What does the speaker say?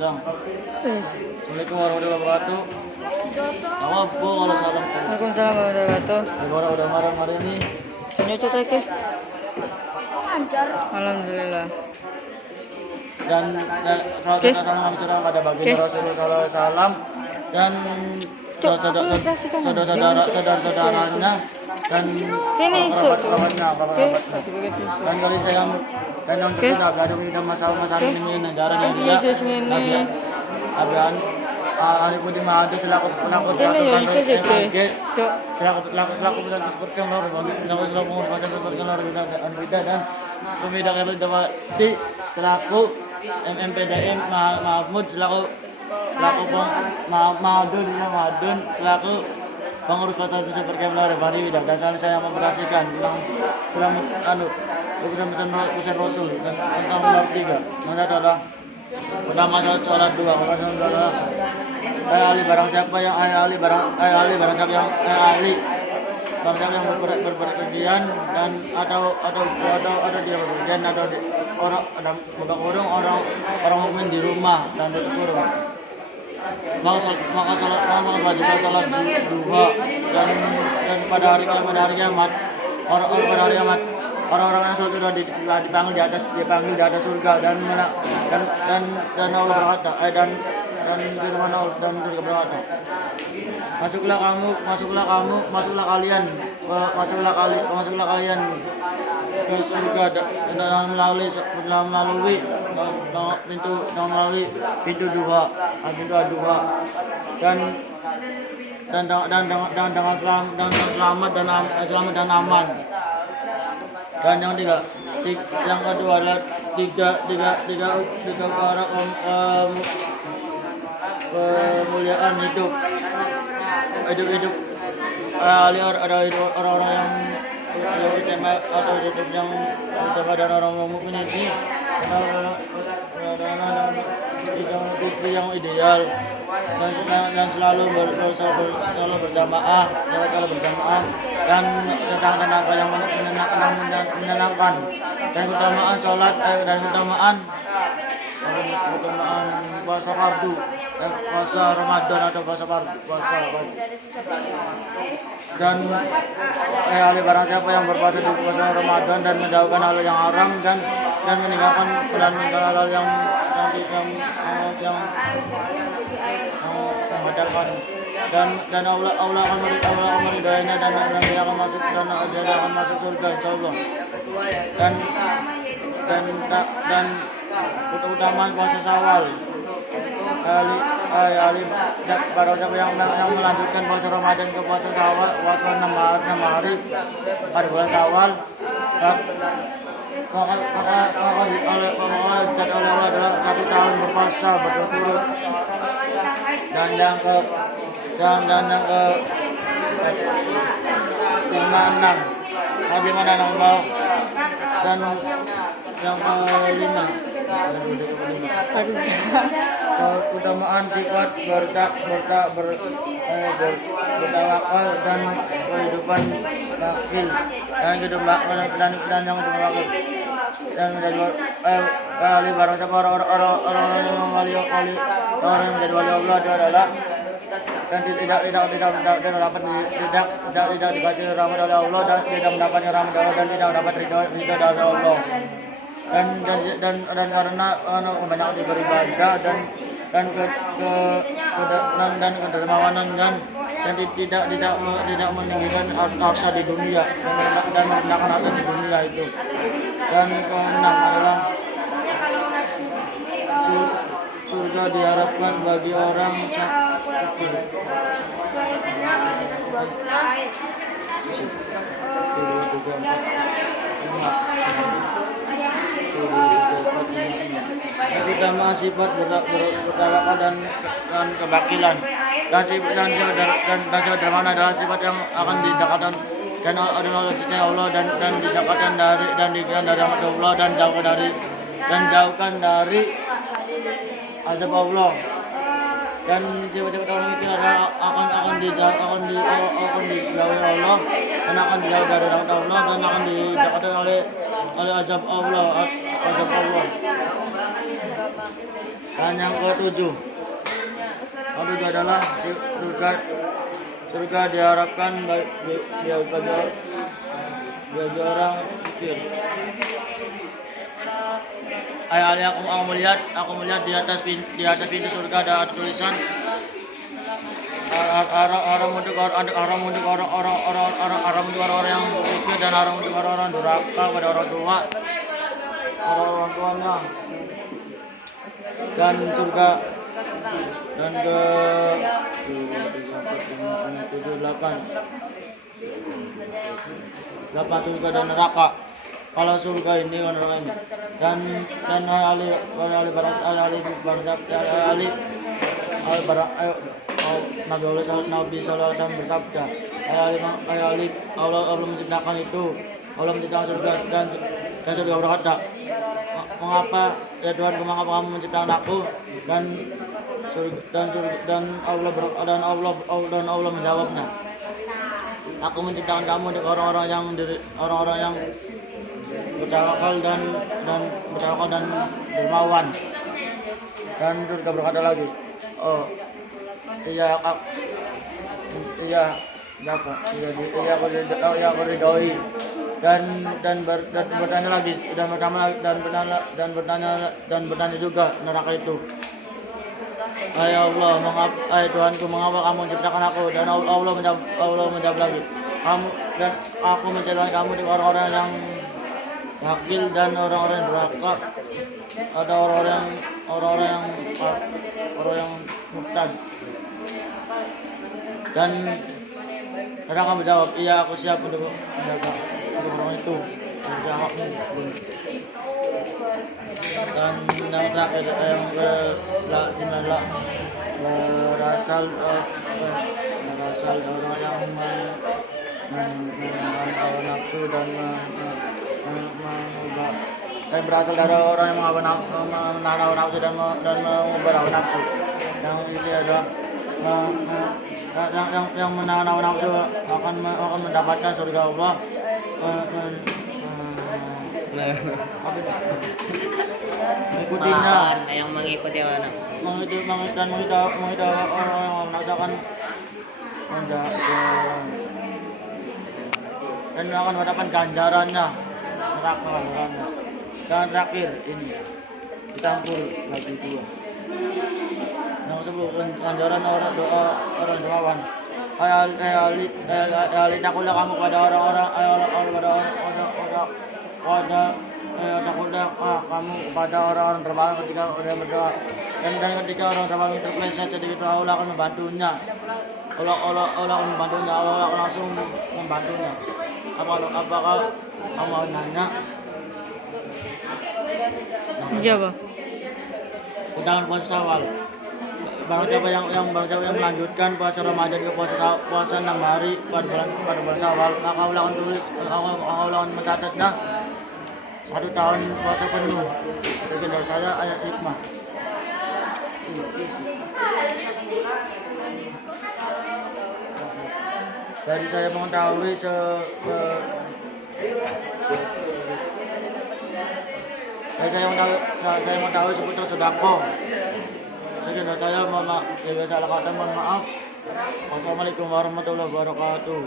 Dong. Yes. Assalamualaikum warahmatullahi wabarakatuh. Kamu apa kalau salam? Waalaikumsalam warahmatullahi wabarakatuh. Gimana udah marah-marah nih? Nyocot lagi. Lancar. Alhamdulillah. Dan salah satu salam bicara pada baginda Rasulullah SAW dan saudara-saudaranya dan kerabat-kerabatnya. Dan kali saya dan yang kedua berada di masalah-masalah ini negara dan juga Abian hari budi mahadu selaku penakut selaku pusat seperti yang luar selaku pengurus pasar seperti yang luar dan pembeda di selaku MMPDM Mahmud selaku Mahadun selaku pengurus pasar seperti yang luar dan saya memperhatikan selamat pesan Rasul dan tentang nomor 3 mana adalah pertama sholat 2 adalah Ali barang siapa yang Ali barang siapa yang Ali barang siapa yang berpergian dan atau dia berpergian atau orang bukan orang mukmin di rumah dan tutup kurung maka wajib sholat 2 dan pada hari kiamat orang-orang yang sudah dipanggil di atas surga dan Allah berkata dan firman Allah dan surga berkata masuklah kalian ke surga dan melalui pintu dua dan dengan selamat dan aman. Dan yang kedua adalah tiga orang kemuliaan hidup ada orang-orang yang tema atau hidup yang utama dan orang mukmin ini tiga yang ideal dan selalu berjamaah dan tentang apa yang menyenangkan dan keutamaan sholat dan keutamaan puasa fardu puasa Ramadan atau puasa dan barang siapa yang berpuasa di puasa Ramadan dan menjauhkan hal yang haram dan meninggalkan hal yang membatalkan dan Allah akan meridainya dan dia akan masuk surga insyaallah dan keutamaan puasa Syawal barang siapa yang melanjutkan puasa Ramadan ke puasa Syawal puasa 6 hari pada bulan Syawal maka oleh Allah adalah 1 tahun berpuasa berturut-turut dan yang ke 6 bagaimana nama dan yang ke-5 keutamaan sifat bertawakal dan kehidupan bakil dan yang wakil dan menjadi barang siapa orang yang menjadi wali Allah itu adalah dan tidak dikasih rahmat oleh Allah dan tidak mendapatkan rahmat Allah dan tidak mendapat ridho dari Allah dan karena banyak beribadah dan kedermawanan dan tidak meninggikan harta di dunia dan merendahkan harta di dunia itu. Dan keenam adalah surga diharapkan bagi orang syukur. Keutamaan sifat bertawakal dan kebakilan dan sederhana adalah sifat yang akan didekatkan dan adalah cinta Allah dan didekatkan dari Allah dan jauhkan dari azab Allah dan sifat-sifat orang itu akan dijauhi Allah dan akan dijauh dari rahmat Allah dan akan didekatkan oleh oleh azab Allah, azab Allah. Dan yang ketujuh adalah surga diharapkan bagi orang kafir. Ayat aku melihat di atas pintu surga ada tulisan haram untuk orang yang kafir dan haram untuk orang durhaka pada orang tuanya. Dan surga dan ke 8 surga dan neraka. Kalau surga ini neraka ini dan Ali Nabi sallallahu alaihi wasallam bersabda, Allah menciptakan itu, Allah menciptakan surga dan surga berkata, mengapa ya Tuhan, mengapa kamu menciptakan aku? Dan Allah menjawabnya, aku menciptakan kamu dari orang-orang yang bertawakal dan dermawan. Dan surga berkata lagi, aku ridhoi. Dan bertanya juga neraka itu, Allah, Tuhanku, mengapa kamu menciptakan aku? Dan Allah menjawab lagi, aku menciptakan kamu dari orang-orang yang wakil dan orang-orang yang durhaka, ada orang-orang yang murtad. Dan neraka menjawab, iya, aku siap untuk menjaga orang itu, menjawabmu. Dan yang terakhir, yang ke-9 berasal orang yang menahan hawa nafsu dan berasal dari orang yang menahan hawa nafsu dan mengubah hawa nafsu. Yang ini adalah yang menahan hawa nafsu akan mendapatkan surga Allah. Mengikutinya, yang mengikuti anak. mengikuti orang yang menaksakan dan akan mendapatkan ganjarannya, neraka ganjarannya. Dan terakhir ini dicampur lagi dua. Yang sebelum ganjaran orang dermawan. Takutlah kamu pada orang-orang kamu kepada orang-orang dermawan ketika dia berdoa. Dan ketika orang dermawan terpeleset sedikit, Allah akan membantunya. Allah akan langsung membantunya. Apakah kamu nanya? Iya, Bang. Undangan puasa Syawal. Barang siapa yang melanjutkan puasa Ramadan ke puasa 6 hari pada bulan Syawal, maka Allah akan mencatatnya 1 tahun puasa penuh. Sekian dari saya, ayat hikmah. Jadi saya mengetahui saya mengetahui seputar sedekah. Sekian dari saya, mohon maaf. Wassalamualaikum warahmatullahi wabarakatuh.